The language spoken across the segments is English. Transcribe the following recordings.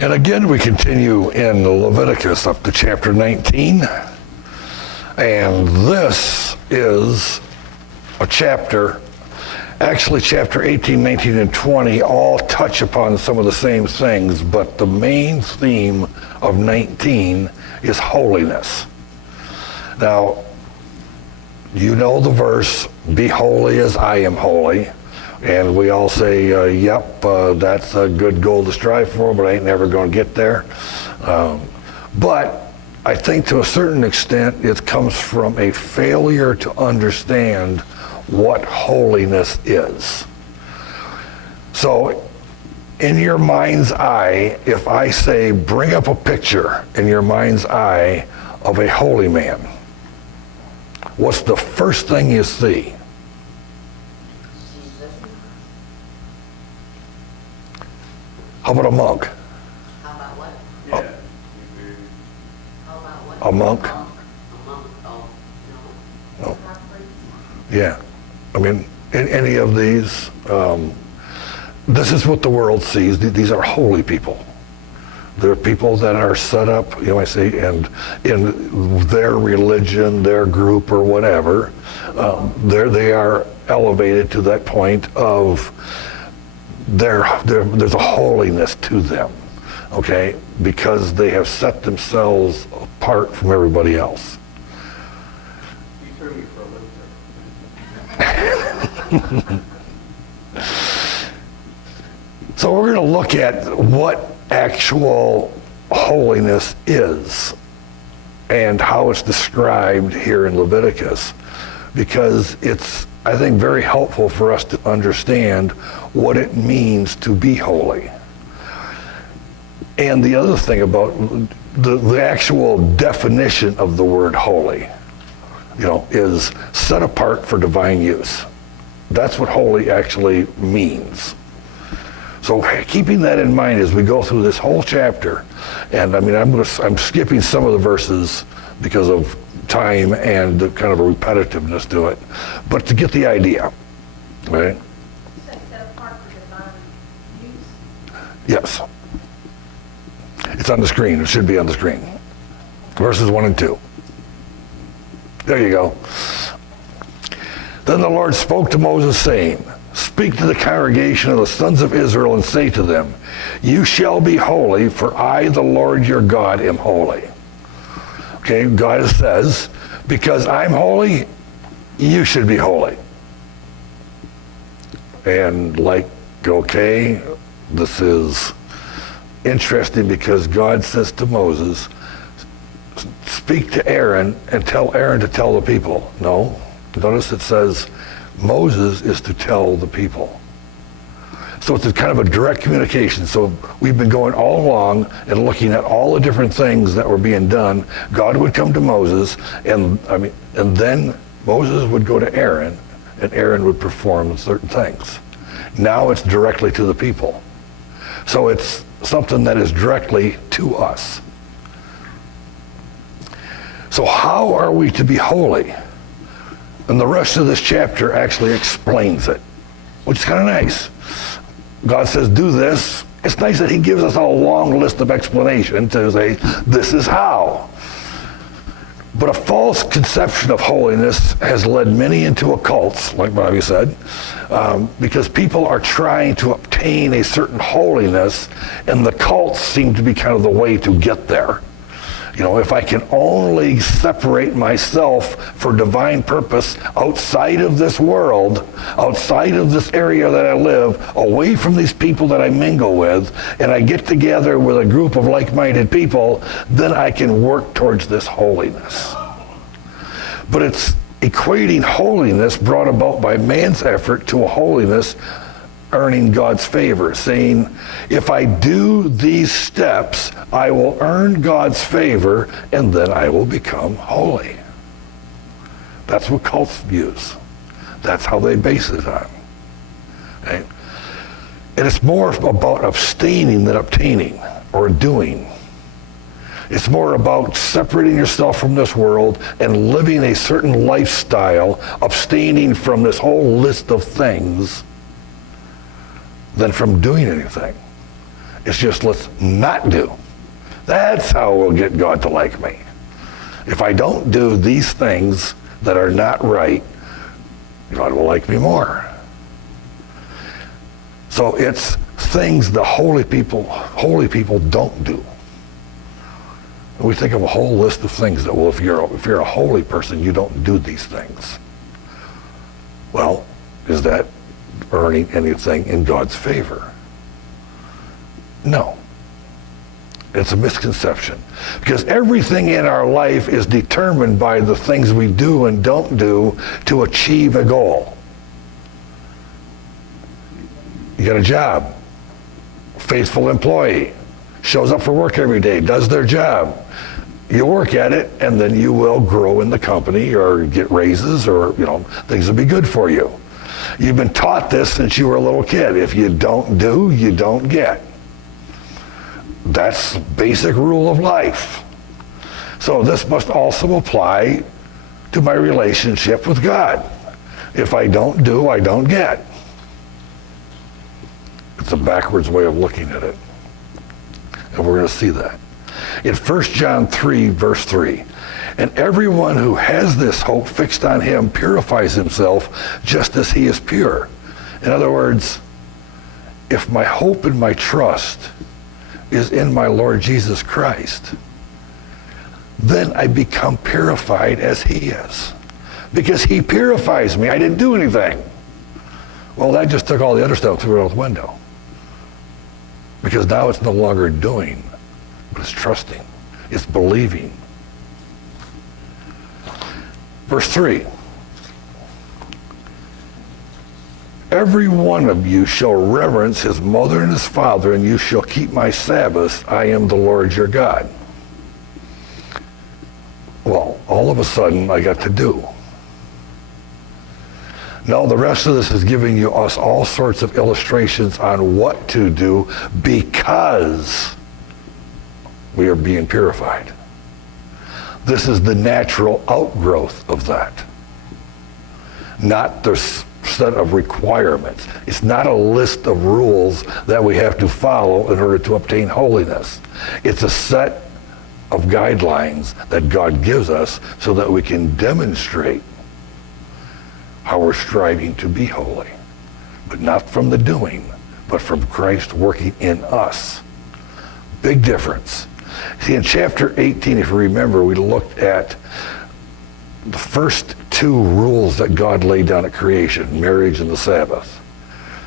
And again, we continue in Leviticus up to chapter 19. And this is a chapter, actually chapter 18, 19, and 20 all touch upon some of the same things, but the main theme of 19 is holiness. Now, you know the verse, be holy as I am holy. And we all say, yep, that's a good goal to strive for, but I ain't never going to get there. But I think to a certain extent, it comes from a failure to understand what holiness is. So in your mind's eye, if I say, bring up a picture in your mind's eye of a holy man, what's the first thing you see? How about a monk? How about what? Yeah. How about what? A monk? A monk, oh, no. No. Yeah. I mean, in any of these, this is what the world sees. These are holy people. They're people that are set up, I say, and in their religion, their group, or whatever, they are elevated to that point of there's a holiness to them, okay, because they have set themselves apart from everybody else. You threw me for a loop there. So we're going to look at what actual holiness is and how it's described here in Leviticus, because it's, I think, very helpful for us to understand what it means to be holy. And the other thing about the actual definition of the word holy, is set apart for divine use. That's what holy actually means. So keeping that in mind as we go through this whole chapter, and I mean, I'm skipping some of the verses because of time and the kind of a repetitiveness to it, but to get the idea, right? Set apart for divine use. Yes. It's on the screen. It should be on the screen. Verses 1 and 2. There you go. Then the Lord spoke to Moses, saying, speak to the congregation of the sons of Israel and say to them, you shall be holy, for I, the Lord your God, am holy. Okay, God says, because I'm holy, you should be holy. And okay, this is interesting because God says to Moses, speak to Aaron and tell Aaron to tell the people. No, notice it says Moses is to tell the people. So it's a kind of a direct communication. So we've been going all along and looking at all the different things that were being done. God would come to Moses, and then Moses would go to Aaron, and Aaron would perform certain things. Now it's directly to the people. So it's something that is directly to us. So how are we to be holy? And the rest of this chapter actually explains it, which is kind of nice. God says, do this. It's nice that he gives us a long list of explanation to say, this is how. But a false conception of holiness has led many into occults, like Bobby said, because people are trying to obtain a certain holiness, and the cults seem to be kind of the way to get there. If I can only separate myself for divine purpose outside of this world, outside of this area that I live, away from these people that I mingle with, and I get together with a group of like-minded people, then I can work towards this holiness. But it's equating holiness brought about by man's effort to a holiness earning God's favor, saying, if I do these steps, I will earn God's favor, and then I will become holy. That's what cults use. That's how they base it on. Okay? And it's more about abstaining than obtaining or doing. It's more about separating yourself from this world and living a certain lifestyle, abstaining from this whole list of things, than from doing anything. It's just let's not do. That's how we'll get God to like me. If I don't do these things that are not right, God will like me more. So it's things the holy people don't do. We think of a whole list of things that, well, if you're a holy person, you don't do these things. Well, is that earning anything in God's favor? No. It's a misconception. Because everything in our life is determined by the things we do and don't do to achieve a goal. You got a job, faithful employee, shows up for work every day, does their job. You work at it, and then you will grow in the company or get raises, or things will be good for you. You've been taught this since you were a little kid. If you don't do, you don't get. That's basic rule of life. So this must also apply to my relationship with God. If I don't do, I don't get. It's a backwards way of looking at it. And we're going to see that. In 1 John 3, verse 3, and everyone who has this hope fixed on him purifies himself just as he is pure. In other words, if my hope and my trust is in my Lord Jesus Christ, then I become purified as he is. Because he purifies me. I didn't do anything. Well, that just took all the other stuff through out the window. Because now it's no longer doing, but it's trusting. It's believing. Verse 3. Every one of you shall reverence his mother and his father, and you shall keep my Sabbaths. I am the Lord your God. Well, all of a sudden, I got to do. Now, the rest of this is giving us all sorts of illustrations on what to do because we are being purified. This is the natural outgrowth of that, not the set of requirements. It's not a list of rules that we have to follow in order to obtain holiness. It's a set of guidelines that God gives us so that we can demonstrate how we're striving to be holy. But not from the doing, but from Christ working in us. Big difference. See, in chapter 18, if you remember, we looked at the first two rules that God laid down at creation, marriage and the Sabbath.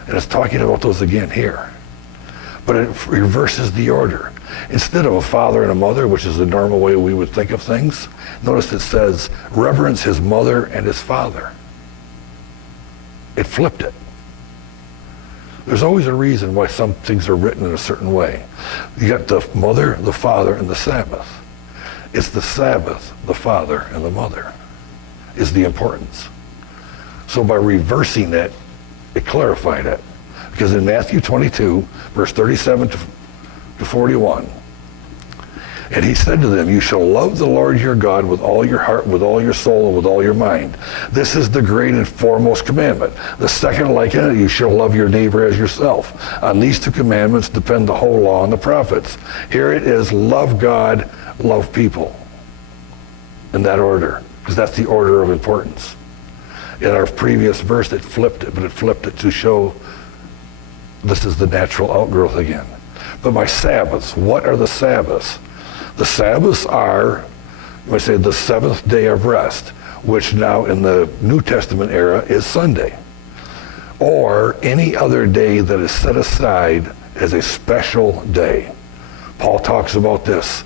And it's talking about those again here. But it reverses the order. Instead of a father and a mother, which is the normal way we would think of things, notice it says, reverence his mother and his father. It flipped it. There's always a reason why some things are written in a certain way. You got the mother, the father, and the Sabbath. It's the Sabbath, the father, and the mother is the importance. So by reversing it, it clarified it. Because in Matthew 22, verse 37 to 41, and he said to them, you shall love the Lord your God with all your heart, with all your soul, and with all your mind. This is the great and foremost commandment. The second like it, you shall love your neighbor as yourself. On these two commandments depend the whole law and the prophets. Here it is, love God, love people. In that order, because that's the order of importance. In our previous verse, it flipped it, but it flipped it to show this is the natural outgrowth again. But my Sabbaths, what are the Sabbaths? The Sabbaths are, I say, the seventh day of rest, which now in the New Testament era is Sunday. Or any other day that is set aside as a special day. Paul talks about this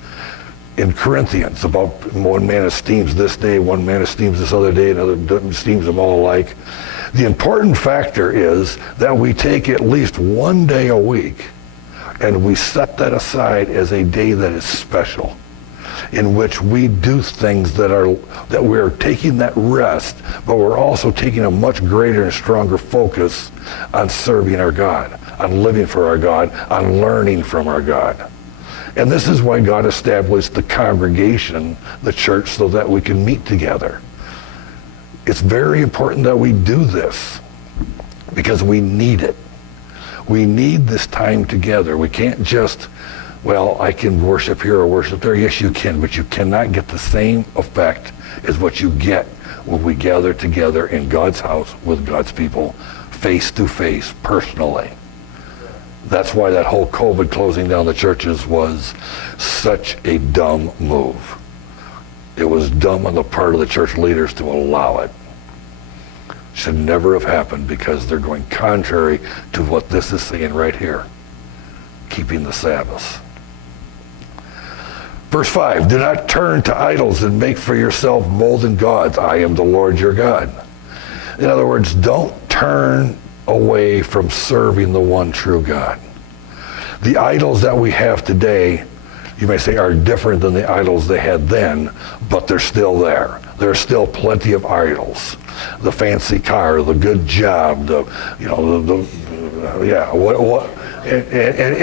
in Corinthians, about one man esteems this day, one man esteems this other day, another esteems them all alike. The important factor is that we take at least one day a week and we set that aside as a day that is special, in which we do things that we're taking that rest, but we're also taking a much greater and stronger focus on serving our God, on living for our God, on learning from our God. And this is why God established the congregation, the church, so that we can meet together. It's very important that we do this because we need it. We need this time together. We can't just, well, I can worship here or worship there. Yes, you can, but you cannot get the same effect as what you get when we gather together in God's house with God's people, face to face, personally. That's why that whole COVID closing down the churches was such a dumb move. It was dumb on the part of the church leaders to allow it. Should never have happened because they're going contrary to what this is saying right here, keeping the Sabbath. Verse 5, do not turn to idols and make for yourself molten gods. I am the Lord your God. In other words, don't turn away from serving the one true God. The idols that we have today, you may say, are different than the idols they had then, but they're still there. There's still plenty of idols. The fancy car, the good job,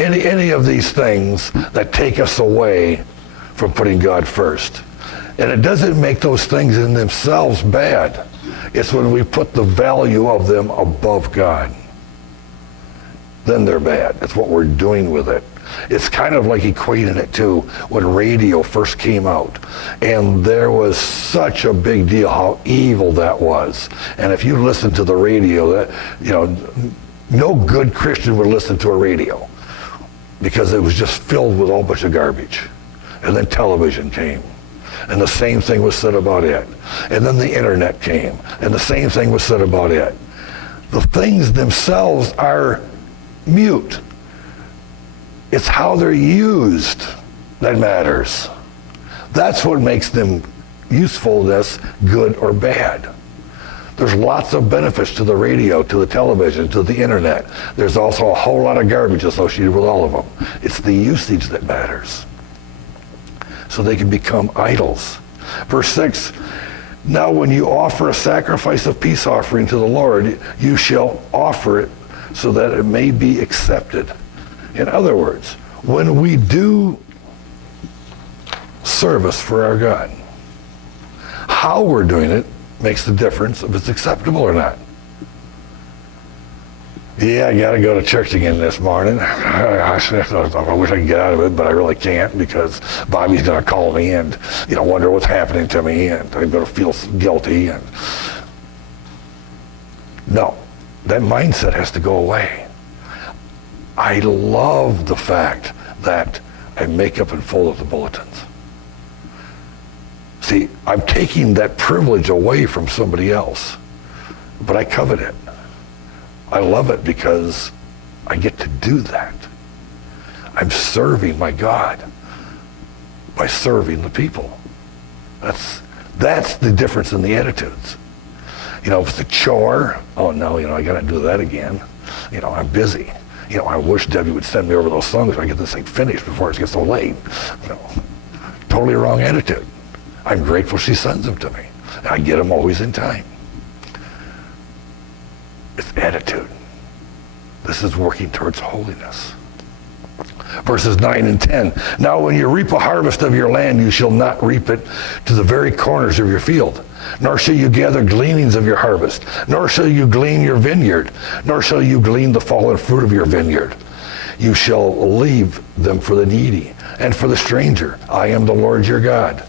any of these things that take us away from putting God first. And it doesn't make those things in themselves bad. It's when we put the value of them above God. Then they're bad. It's what we're doing with it. It's kind of like equating it to when radio first came out. And there was such a big deal how evil that was. And if you listen to the radio, no good Christian would listen to a radio because it was just filled with a whole bunch of garbage. And then television came. And the same thing was said about it. And then the internet came. And the same thing was said about it. The things themselves are mute. It's how they're used that matters. That's what makes them usefulness, good or bad. There's lots of benefits to the radio, to the television, to the internet. There's also a whole lot of garbage associated with all of them. It's the usage that matters. So they can become idols. Verse 6, now when you offer a sacrifice of peace offering to the Lord, you shall offer it so that it may be accepted. In other words, when we do service for our God, how we're doing it makes the difference if it's acceptable or not. Yeah, I got to go to church again this morning. I wish I could get out of it, but I really can't because Bobby's going to call me and wonder what's happening to me, and I'm going to feel guilty. And no, that mindset has to go away. I love the fact that I make up and fold up the bulletins. See, I'm taking that privilege away from somebody else, but I covet it. I love it because I get to do that. I'm serving my God by serving the people. That's the difference in the attitudes. If it's a chore, oh no, I got to do that again. I'm busy. I wish Debbie would send me over those songs so I get this thing finished before it gets so late. Totally wrong attitude. I'm grateful she sends them to me. And I get them always in time. It's attitude. This is working towards holiness. Verses 9 and 10. Now when you reap a harvest of your land, you shall not reap it to the very corners of your field, nor shall you gather gleanings of your harvest, nor shall you glean your vineyard, nor shall you glean the fallen fruit of your vineyard. You shall leave them for the needy and for the stranger. I am the Lord your God.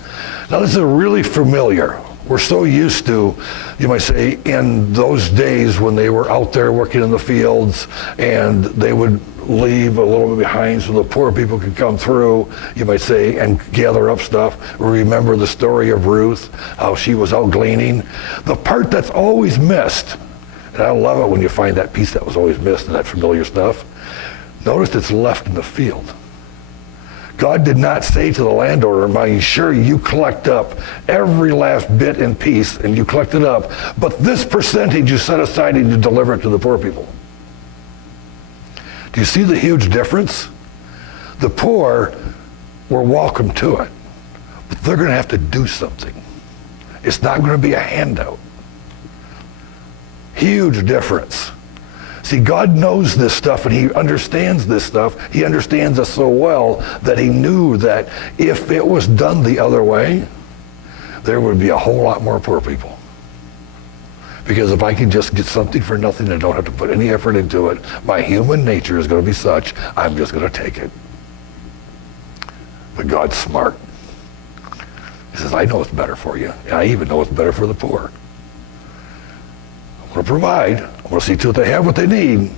Now this is really familiar. We're so used to, you might say, in those days when they were out there working in the fields and they would leave a little bit behind so the poor people could come through, you might say, and gather up stuff. Remember the story of Ruth, how she was out gleaning. The part that's always missed, and I love it when you find that piece that was always missed in that familiar stuff, notice it's left in the field. God did not say to the landowner, "Make sure you collect up every last bit and piece, and you collect it up, but this percentage you set aside and you deliver it to the poor people." Do you see the huge difference? The poor were welcome to it, but they're going to have to do something. It's not going to be a handout. Huge difference. See, God knows this stuff and he understands this stuff. He understands us so well that he knew that if it was done the other way, there would be a whole lot more poor people. Because if I can just get something for nothing and don't have to put any effort into it, my human nature is going to be such, I'm just going to take it. But God's smart. He says, I know what's better for you, and I even know what's better for the poor. I'm going to provide. I'm going to see to it they have what they need,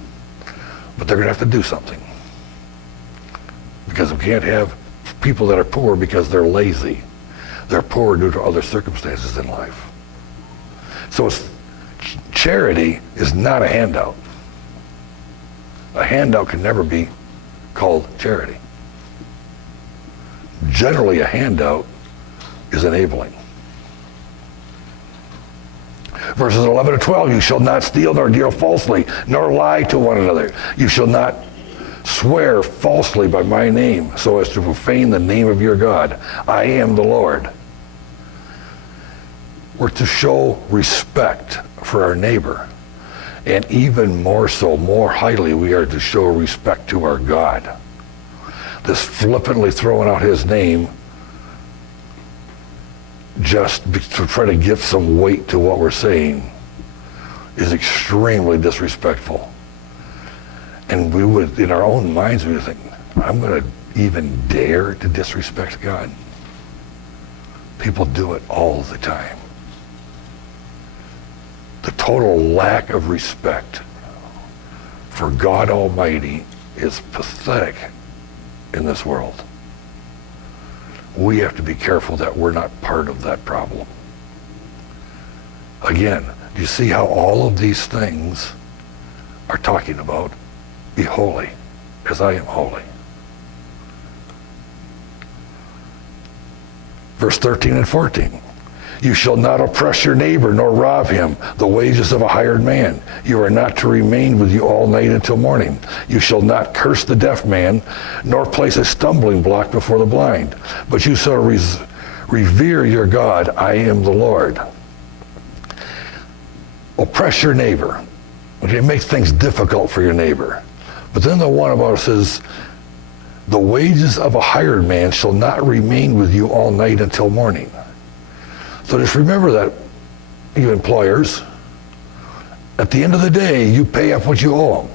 but they're going to have to do something. Because we can't have people that are poor because they're lazy. They're poor due to other circumstances in life. So charity is not a handout. A handout can never be called charity. Generally, a handout is enabling. Verses 11 to 12, you shall not steal nor deal falsely, nor lie to one another. You shall not swear falsely by my name so as to profane the name of your God. I am the Lord. We're to show respect for our neighbor. And even more so, more highly, we are to show respect to our God. This flippantly throwing out his name just to try to give some weight to what we're saying is extremely disrespectful. And we would, in our own minds, we would think, I'm going to even dare to disrespect God? People do it all the time. The total lack of respect for God Almighty is pathetic in this world. We have to be careful that we're not part of that problem. Again, do you see how all of these things are talking about be holy as I am holy? Verse 13 and 14. You shall not oppress your neighbor nor rob him, the wages of a hired man. You are not to remain with you all night until morning. You shall not curse the deaf man, nor place a stumbling block before the blind. But you shall revere your God. I am the Lord. Oppress your neighbor. Okay, make things difficult for your neighbor. But then the one about it says, the wages of a hired man shall not remain with you all night until morning. So just remember that, you employers, at the end of the day, you pay up what you owe them.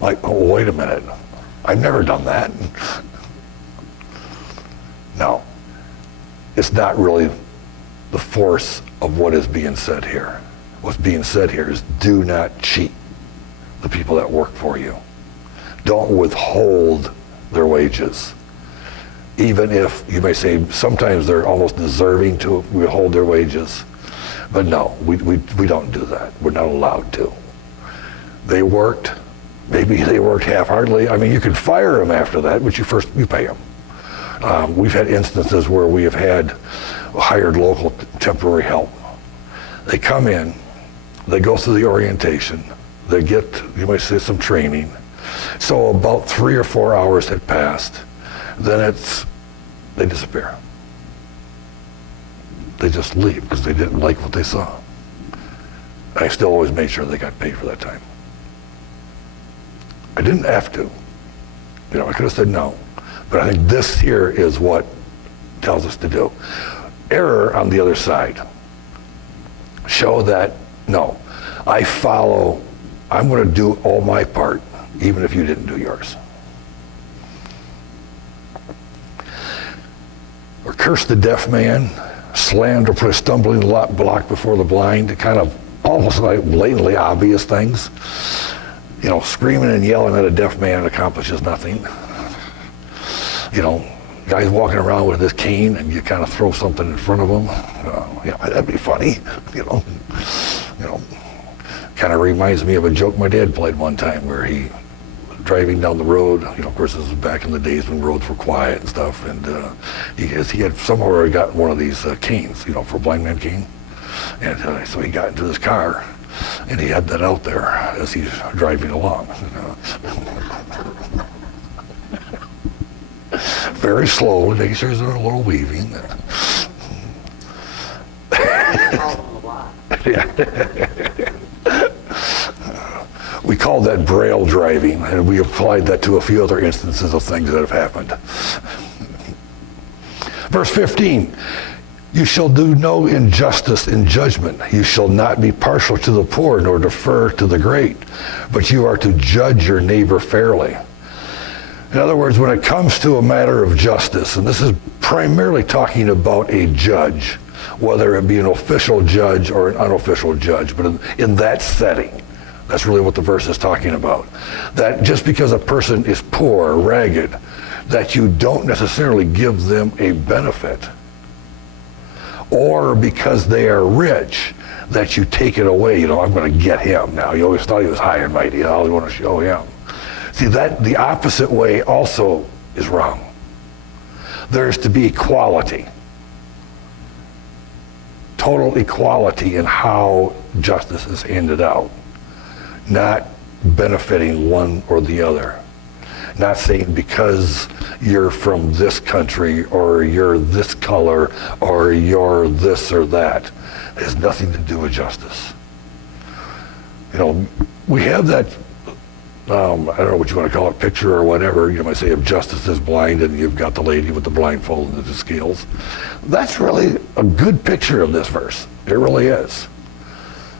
Like, oh, wait a minute. I've never done that. No. It's not really the force of what is being said here. What's being said here is do not cheat the people that work for you. Don't withhold their wages. Even if you may say sometimes they're almost deserving to withhold their wages. But no, we don't do that. We're not allowed to. They worked, maybe they worked half-heartedly. I mean, you can fire them after that, but you pay them. We've had instances where we have had hired local temporary help. They come in, they go through the orientation, they get, you might say, some training. So about 3 or 4 hours had passed. Then they disappear. They just leave because they didn't like what they saw. I still always made sure they got paid for that time. I didn't have to. You know, I could have said no. But I think this here is what tells us to do. Error on the other side. Show that, no, I'm going to do all my part, even if you didn't do yours. Or curse the deaf man, slander, put a stumbling block before the blind, kind of almost like blatantly obvious things. You know, screaming and yelling at a deaf man accomplishes nothing. You know, guys walking around with this cane and you kind of throw something in front of them. Yeah, that'd be funny. You know, kind of reminds me of a joke my dad played one time where he driving down the road, you know, of course this was back in the days when roads were quiet and stuff, and he had somewhere got one of these canes, you know, for a blind man cane, and so he got into his car, and he had that out there as he's driving along. Very slowly, making sure there's a little weaving. Yeah. We call that braille driving, and we applied that to a few other instances of things that have happened. Verse 15, You shall do no injustice in judgment. You shall not be partial to the poor, nor defer to the great, but you are to judge your neighbor fairly. In other words, when it comes to a matter of justice, and this is primarily talking about a judge, whether it be an official judge or an unofficial judge, but in that setting, that's really what the verse is talking about. That just because a person is poor or ragged, that you don't necessarily give them a benefit. Or because they are rich, that you take it away. You know, I'm going to get him now. You always thought he was high and mighty. You always want to show him. See, that the opposite way also is wrong. There's to be equality. Total equality in how justice is handed out. Not benefiting one or the other. Not saying because you're from this country or you're this color or you're this or that. It has nothing to do with justice. You know, we have that, I don't know what you want to call it, picture or whatever. You might say if justice is blind and you've got the lady with the blindfold and the scales. That's really a good picture of this verse. It really is.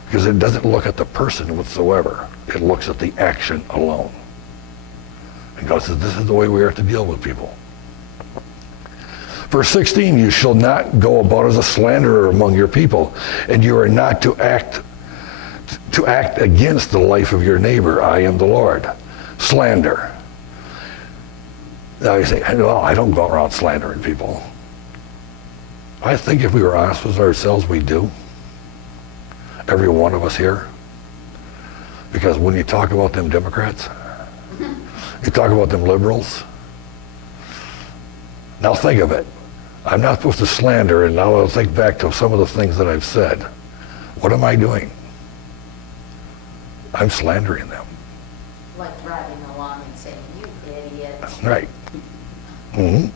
Because it doesn't look at the person whatsoever. It looks at the action alone. And God says, this is the way we are to deal with people. Verse 16, you shall not go about as a slanderer among your people, and you are not to act against the life of your neighbor. I am the Lord. Slander. Now you say, well, I don't go around slandering people. I think if we were honest with ourselves, we do. Every one of us here. Because when you talk about them Democrats, you talk about them liberals. Now think of it. I'm not supposed to slander, and now I'll think back to some of the things that I've said. What am I doing? I'm slandering them. Like driving along and saying, you idiot. Right. Mm-hmm.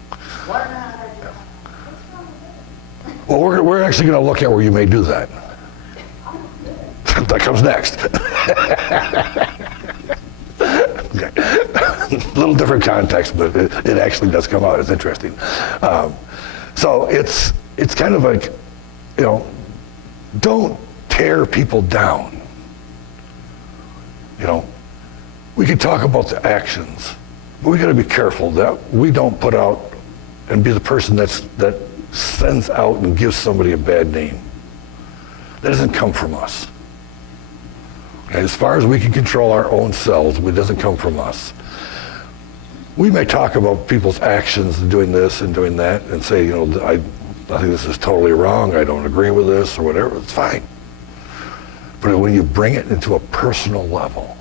What an idea. What's wrong with that? Well, we're actually going to look at where you may do that. That comes next. Okay. A little different context, but it actually does come out. It's interesting. So it's kind of like, you know, don't tear people down. You know, we can talk about the actions, but we got to be careful that we don't put out and be the person that sends out and gives somebody a bad name. That doesn't come from us. As far as we can control our own selves, it doesn't come from us. We may talk about people's actions and doing this and doing that and say, you know, I think this is totally wrong, I don't agree with this or whatever, it's fine. But when you bring it into a personal level,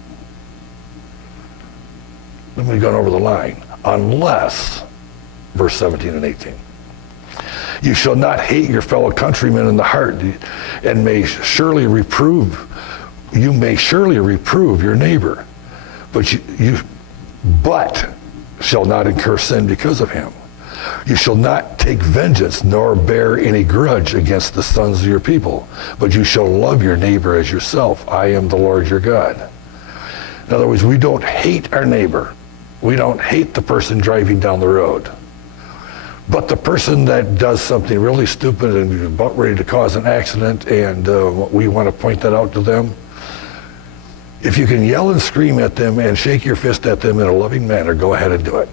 then we've gone over the line. Unless, verse 17 and 18. You shall not hate your fellow countrymen in the heart, and you may surely reprove your neighbor, but you shall not incur sin because of him. You shall not take vengeance nor bear any grudge against the sons of your people, but you shall love your neighbor as yourself. I am the Lord your God. In other words, we don't hate our neighbor. We don't hate the person driving down the road. But the person that does something really stupid and is about ready to cause an accident, and we want to point that out to them, if you can yell and scream at them and shake your fist at them in a loving manner, go ahead and do it.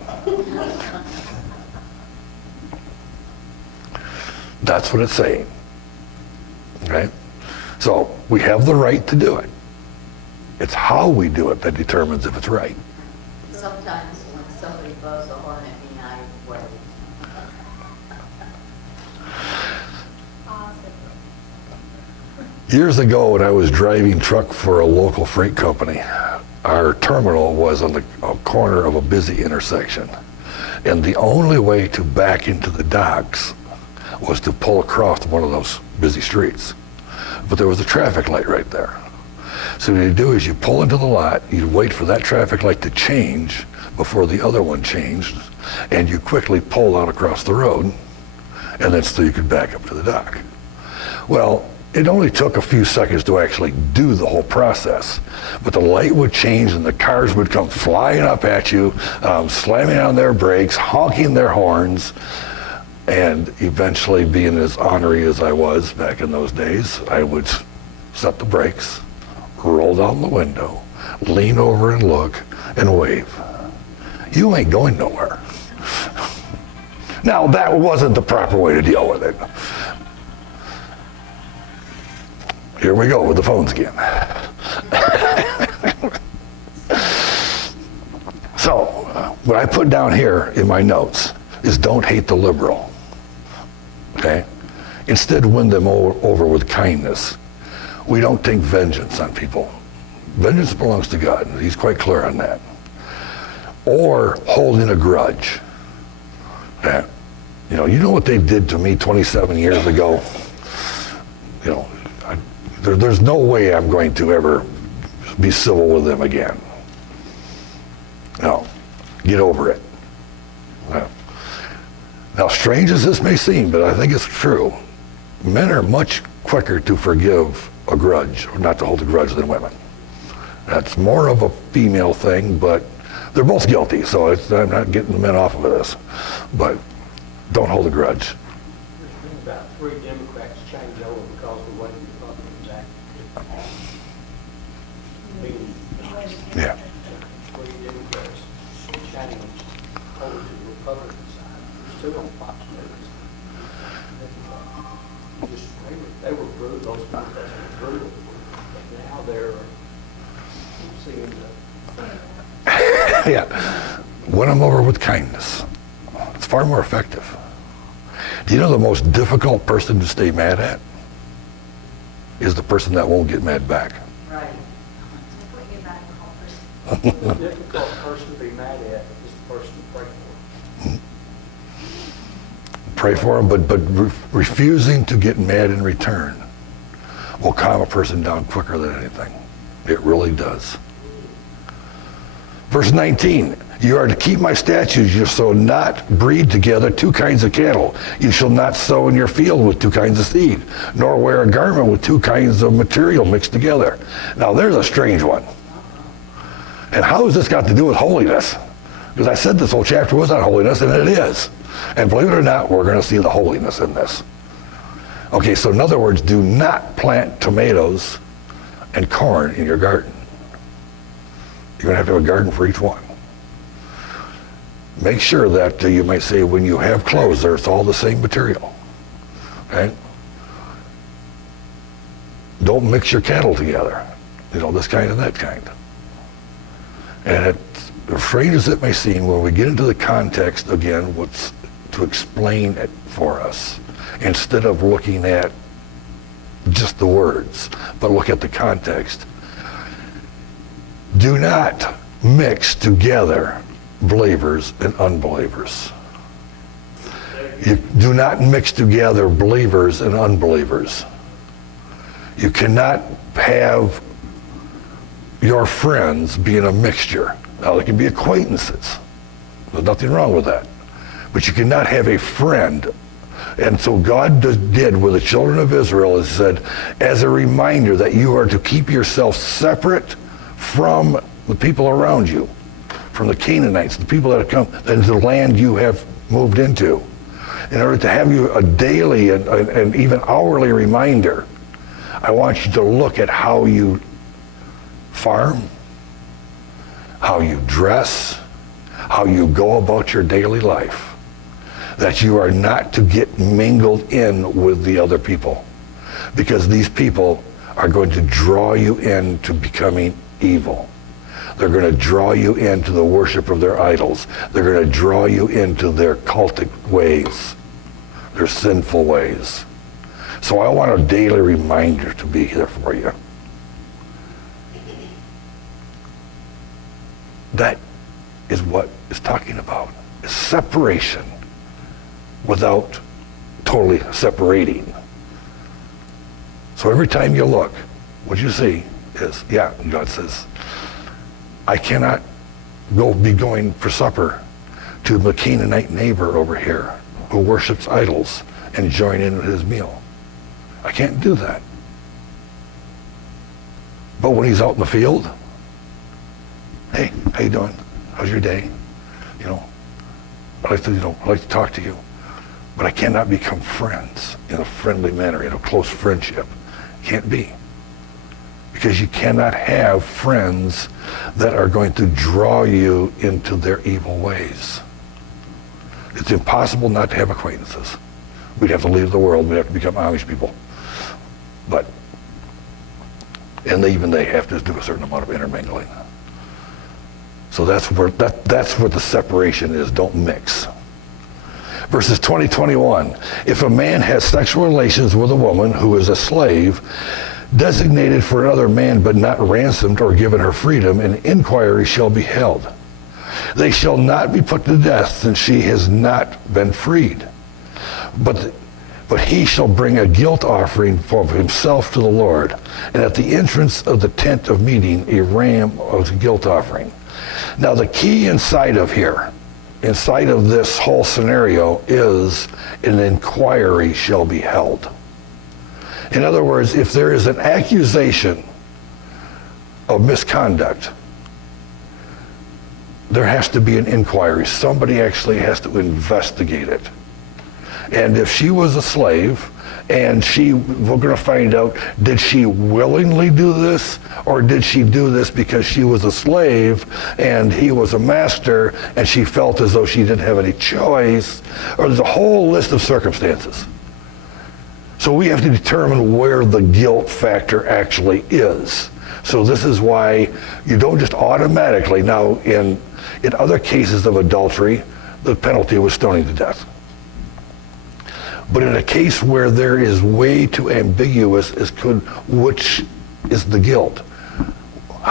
That's what it's saying. Okay? So we have the right to do it. It's how we do it that determines if it's right. Sometimes when somebody blows a horn at me, I wait. Years ago, when I was driving truck for a local freight company, our terminal was on the corner of a busy intersection. And the only way to back into the docks was to pull across one of those busy streets. But there was a traffic light right there. So what you do is you pull into the lot, you wait for that traffic light to change before the other one changed, and you quickly pull out across the road, and then so you could back up to the dock. Well, it only took a few seconds to actually do the whole process, but the light would change and the cars would come flying up at you, slamming on their brakes, honking their horns. And eventually, being as ornery as I was back in those days, I would set the brakes, roll down the window, lean over and look, and wave. You ain't going nowhere. Now, that wasn't the proper way to deal with it. Here we go with the phones again. So, what I put down here in my notes is don't hate the liberal. Okay? Instead, win them over with kindness. We don't take vengeance on people. Vengeance belongs to God. He's quite clear on that. Or holding a grudge. Okay? You know what they did to me 27 years ago? There's no way I'm going to ever be civil with them again. No. Get over it. Now, strange as this may seem, but I think it's true. Men are much quicker to forgive a grudge, or not to hold a grudge, than women. That's more of a female thing, but they're both guilty, so I'm not getting the men off of this. But don't hold a grudge. There's been about 3 Democrats change over because of the way the Republicans acted. Yeah. 3 Democrats changed over to the Republican side. They're still on Fox News. They were brutal. Those Democrats were brutal. But now they're seeing the Yeah. Win them over with kindness. It's far more effective. Do you know the most difficult person to stay mad at is the person that won't get mad back? Right. the difficult person to be mad at is the person to pray for. Pray for them, but refusing to get mad in return will calm a person down quicker than anything. It really does. Verse 19, you are to keep my statutes, you shall not breed together 2 kinds of cattle. You shall not sow in your field with 2 kinds of seed, nor wear a garment with 2 kinds of material mixed together. Now there's a strange one. And how has this got to do with holiness? Because I said this whole chapter was on holiness, and it is. And believe it or not, we're going to see the holiness in this. Okay, so in other words, do not plant tomatoes and corn in your garden. You're going to have a garden for each one. Make sure that you might say when you have clothes, it's all the same material. Okay? Don't mix your cattle together. This kind and that kind. And it's strange as it may seem, when we get into the context, again, what's to explain it for us, instead of looking at just the words, but look at the context. Do not mix together believers and unbelievers. You do not mix together believers and unbelievers. You cannot have your friends be in a mixture. Now, they can be acquaintances. There's nothing wrong with that. But you cannot have a friend. And so God did with the children of Israel is said, as a reminder that you are to keep yourself separate from the people around you, from the Canaanites, the people that have come into the land you have moved into, in order to have you a daily and even hourly reminder. I want you to look at how you farm, how you dress, how you go about your daily life, that you are not to get mingled in with the other people, because these people are going to draw you into becoming evil. They're going to draw you into the worship of their idols. They're going to draw you into their cultic ways, their sinful ways. So I want a daily reminder to be here for you. That is what it's talking about. Is separation without totally separating. So every time you look, what you see is, God says, I cannot be going for supper to the Canaanite neighbor over here who worships idols and join in with his meal. I can't do that. But when he's out in the field, hey, how you doing? How's your day? I'd like to talk to you. but I cannot become friends in a friendly manner, in a close friendship. Can't be. Because you cannot have friends that are going to draw you into their evil ways. It's impossible not to have acquaintances. We'd have to leave the world. We'd have to become Amish people. And even they have to do a certain amount of intermingling. So that's where the separation is. Don't mix. Verses 20-21. If a man has sexual relations with a woman who is a slave, designated for another man but not ransomed or given her freedom, an inquiry shall be held. They shall not be put to death, since she has not been freed. But he shall bring a guilt offering for himself to the Lord, and at the entrance of the tent of meeting, a ram of the guilt offering. Now the key inside of this whole scenario, is an inquiry shall be held. In other words, if there is an accusation of misconduct, there has to be an inquiry. Somebody actually has to investigate it. And if she was a slave, and we're going to find out, did she willingly do this, or did she do this because she was a slave and he was a master and she felt as though she didn't have any choice? Or there's a whole list of circumstances. So we have to determine where the guilt factor actually is. So this is why you don't just automatically, now in other cases of adultery, the penalty was stoning to death. But in a case where there is way too ambiguous which is the guilt?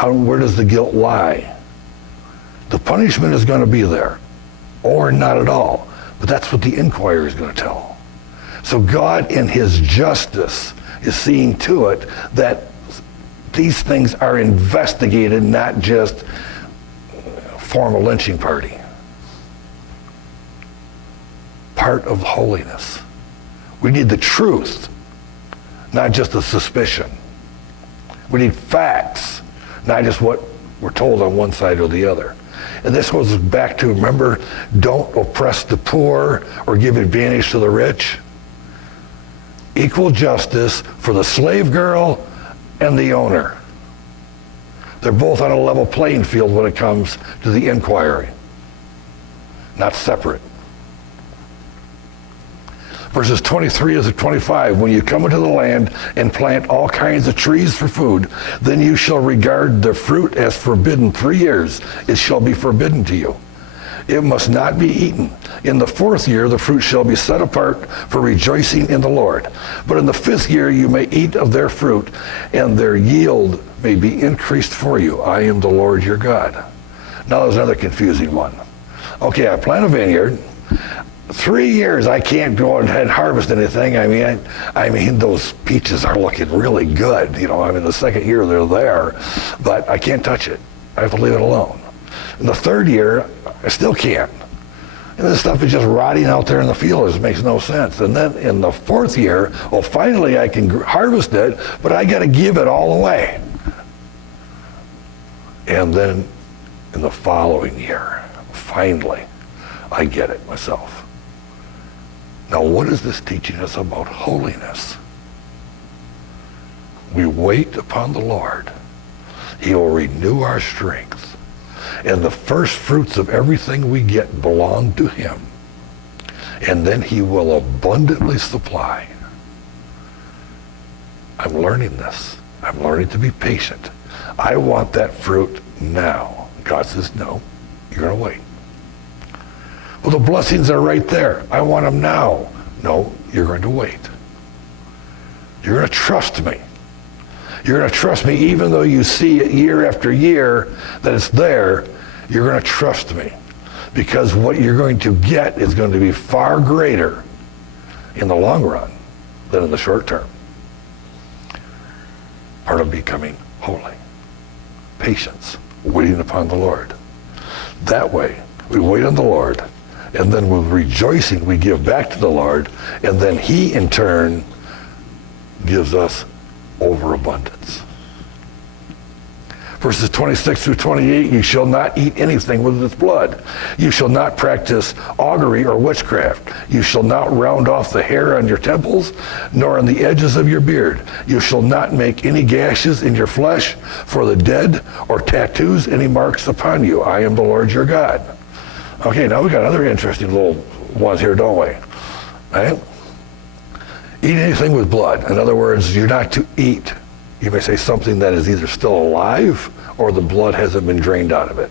Where does the guilt lie? The punishment is going to be there, or not at all. But that's what the inquiry is going to tell. So God, in his justice, is seeing to it that these things are investigated, not just form a lynching party. Part of holiness. We need the truth, not just the suspicion. We need facts, not just what we're told on one side or the other. And this goes back to, remember, don't oppress the poor or give advantage to the rich. Equal justice for the slave girl and the owner. They're both on a level playing field when it comes to the inquiry, not separate. Verses 23 to 25, when you come into the land and plant all kinds of trees for food, then you shall regard their fruit as forbidden 3 years. It shall be forbidden to you. It must not be eaten. In the 4th year, the fruit shall be set apart for rejoicing in the Lord. But in the 5th year, you may eat of their fruit, and their yield may be increased for you. I am the Lord your God. Now there's another confusing one. Okay, I plant a vineyard. 3 years I can't go ahead and harvest anything. I mean, those peaches are looking really good. The 2nd year they're there, but I can't touch it. I have to leave it alone. In the 3rd year, I still can't. And this stuff is just rotting out there in the field. It makes no sense. And then in the 4th year, finally I can harvest it, but I got to give it all away. And then in the following year, finally, I get it myself. Now, what is this teaching us about holiness? We wait upon the Lord. He will renew our strength. And the first fruits of everything we get belong to him. And then he will abundantly supply. I'm learning this. I'm learning to be patient. I want that fruit now. God says, no, you're going to wait. Well, the blessings are right there. I want them now. No, you're going to wait. You're going to trust me. You're going to trust me even though you see it year after year that it's there. You're going to trust me because what you're going to get is going to be far greater in the long run than in the short term. Part of becoming holy. Patience. Waiting upon the Lord. That way, we wait on the Lord. And then with rejoicing, we give back to the Lord, and then he, in turn, gives us overabundance. Verses 26 through 28, you shall not eat anything with its blood. You shall not practice augury or witchcraft. You shall not round off the hair on your temples, nor on the edges of your beard. You shall not make any gashes in your flesh for the dead, or tattoos any marks upon you. I am the Lord your God. Okay, now we got other interesting little ones here, don't we? Right? Eat anything with blood. In other words, you're not to eat, you may say, something that is either still alive or the blood hasn't been drained out of it.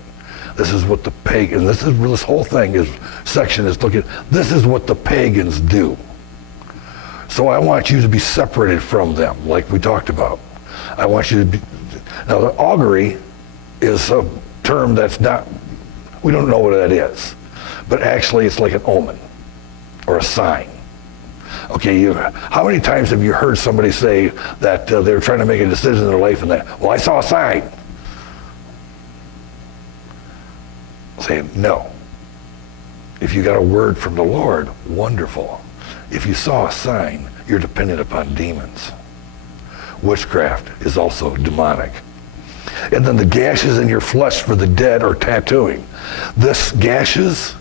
This is what the pagan, this whole thing section is looking, this is what the pagans do. So I want you to be separated from them, like we talked about. I want you to be, now the augury is a term that's not, we don't know what that is, but actually it's like an omen or a sign. Okay, how many times have you heard somebody say that they're trying to make a decision in their life and that, well, I saw a sign. Saying, no. If you got a word from the Lord, wonderful. If you saw a sign, you're dependent upon demons. Witchcraft is also demonic. And then the gashes in your flesh for the dead or tattooing. This gashes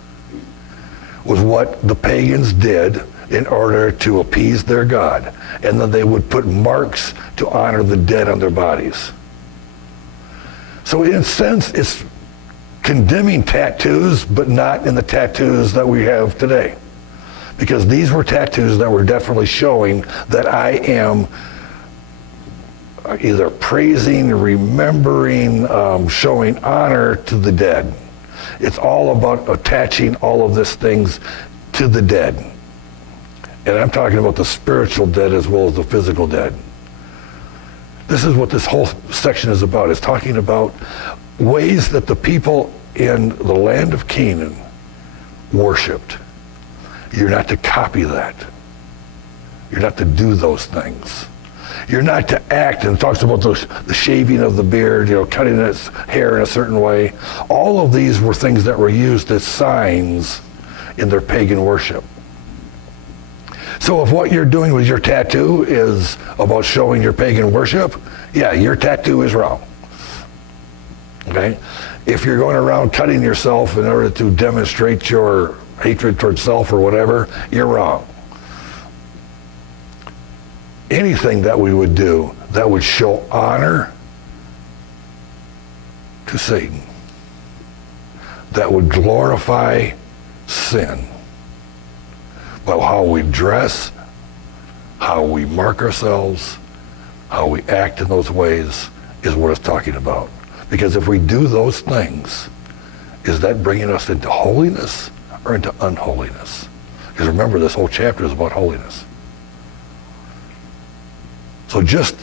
was what the pagans did in order to appease their God. And then they would put marks to honor the dead on their bodies. So in a sense, it's condemning tattoos, but not in the tattoos that we have today. Because these were tattoos that were definitely showing that I am either praising, remembering, showing honor to the dead. It's all about attaching all of these things to the dead. And I'm talking about the spiritual dead as well as the physical dead. This is what this whole section is about. It's talking about ways that the people in the land of Canaan worshipped. You're not to copy that. You're not to do those things. You're not to act, and it talks about the shaving of the beard, cutting its hair in a certain way. All of these were things that were used as signs in their pagan worship. So if what you're doing with your tattoo is about showing your pagan worship, yeah, your tattoo is wrong. Okay? If you're going around cutting yourself in order to demonstrate your hatred towards self or whatever, you're wrong. Anything that we would do that would show honor to Satan, that would glorify sin, by how we dress, how we mark ourselves, how we act in those ways is what it's talking about. Because if we do those things, is that bringing us into holiness or into unholiness? Because remember, this whole chapter is about holiness. So just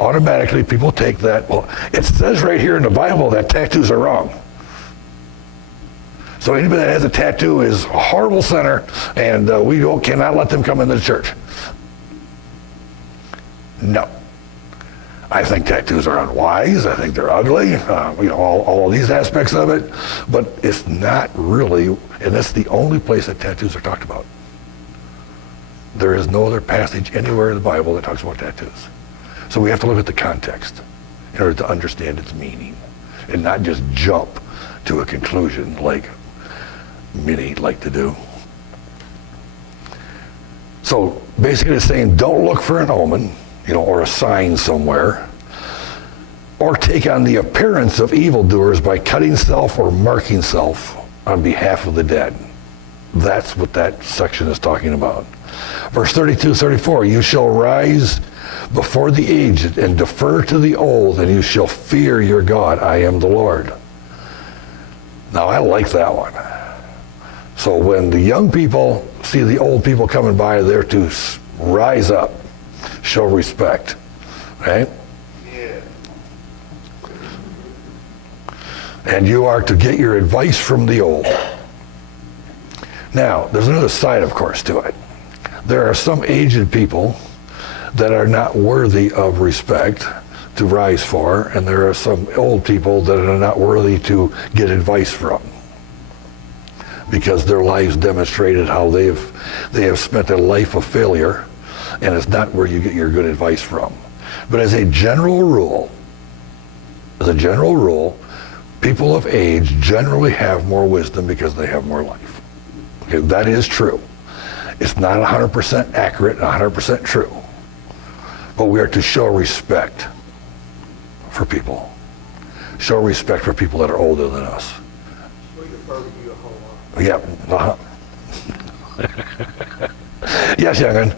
automatically people take that, well, it says right here in the Bible that tattoos are wrong. So anybody that has a tattoo is a horrible sinner, and we cannot let them come into the church. No. I think tattoos are unwise. I think they're ugly. All of these aspects of it. But it's not really, and that's the only place that tattoos are talked about. There is no other passage anywhere in the Bible that talks about tattoos. So we have to look at the context in order to understand its meaning, and not just jump to a conclusion like many like to do. So basically it's saying, don't look for an omen, or a sign somewhere, or take on the appearance of evildoers by cutting self or marking self on behalf of the dead. That's what that section is talking about. Verse 32, 34, you shall rise before the aged and defer to the old, and you shall fear your God. I am the Lord. Now I like that one. So when the young people see the old people coming by, they're to rise up, show respect, right? Yeah. And you are to get your advice from the old. Now, there's another side, of course, to it. There are some aged people that are not worthy of respect to rise for, and there are some old people that are not worthy to get advice from, because their lives demonstrated how they have spent a life of failure, and it's not where you get your good advice from. But as a general rule, as a general rule, people of age generally have more wisdom because they have more life. Okay, that is true. It's not 100% accurate, 100% true. But we are to show respect for people. Show respect for people that are older than us. We refer to you a whole lot. Yeah. Yes, young'un.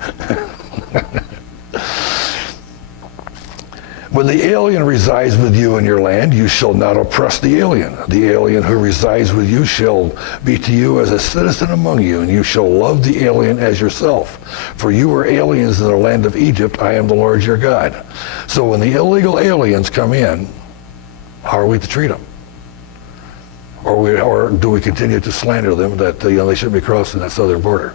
When the alien resides with you in your land, you shall not oppress the alien. The alien who resides with you shall be to you as a citizen among you, and you shall love the alien as yourself. For you were aliens in the land of Egypt. I am the Lord your God. So when the illegal aliens come in, how are we to treat them? Or do we continue to slander them that they shouldn't be crossing that southern border?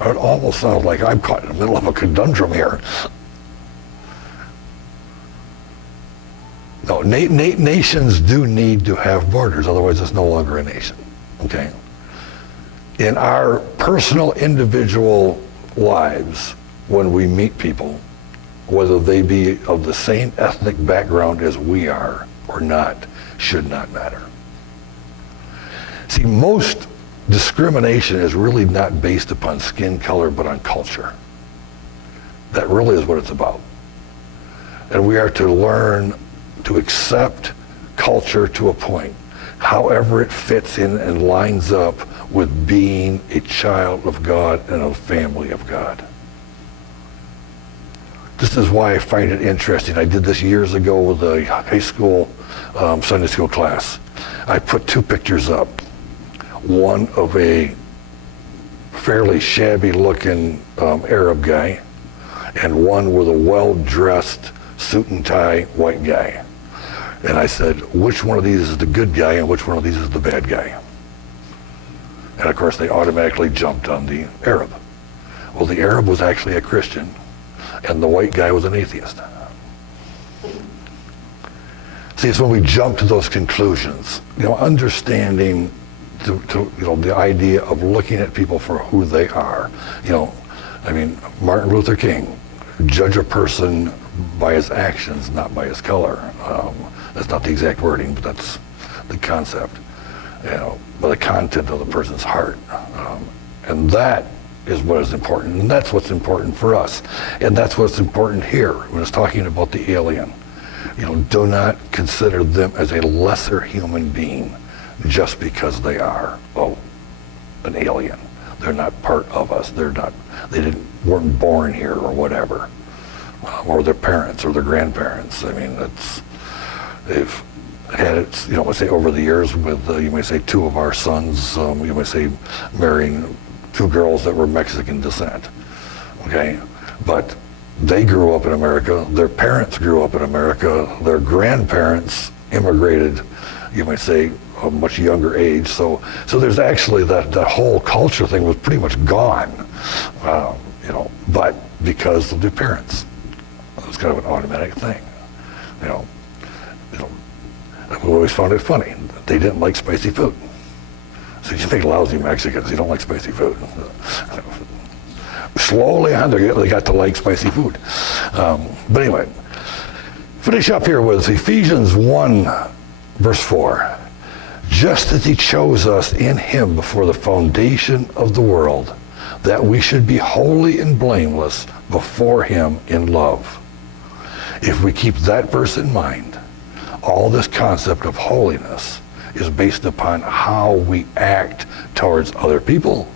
It almost sounds like I'm caught in the middle of a conundrum here. No, nations do need to have borders, otherwise it's no longer a nation, okay? In our personal, individual lives, when we meet people, whether they be of the same ethnic background as we are or not, should not matter. See, most discrimination is really not based upon skin color, but on culture. That really is what it's about. And we are to learn to accept culture to a point, however it fits in and lines up with being a child of God and a family of God. This is why I find it interesting. I did this years ago with a high school Sunday school class. I put two pictures up. One of a fairly shabby looking Arab guy, and one with a well-dressed suit and tie white guy. And I said, which one of these is the good guy and which one of these is the bad guy? And of course they automatically jumped on the Arab. Well, the Arab was actually a Christian and the white guy was an atheist. See, it's when we jump to those conclusions, understanding the idea of looking at people for who they are. Martin Luther King, judge a person by his actions, not by his color. That's not the exact wording, but that's the concept. By the content of the person's heart. And that is what is important, and that's what's important for us. And that's what's important here when it's talking about the alien. Do not consider them as a lesser human being just because they are an alien. They're not part of us. Weren't born here or whatever, or their parents or their grandparents. They've had it, say over the years with, you may say, two of our sons, you may say marrying two girls that were Mexican descent, okay? But they grew up in America, their parents grew up in America, their grandparents immigrated, you might say, a much younger age. So there's actually that whole culture thing was pretty much gone, but because of their parents. It was kind of an automatic thing, We always found it funny. They didn't like spicy food. So you think lousy Mexicans, you don't like spicy food. Slowly on, they got to like spicy food. But anyway, finish up here with Ephesians 1, verse 4. Just as he chose us in him before the foundation of the world, that we should be holy and blameless before him in love. If we keep that verse in mind, all this concept of holiness is based upon how we act towards other people,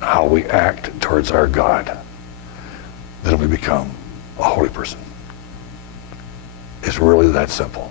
how we act towards our God. Then we become a holy person. It's really that simple.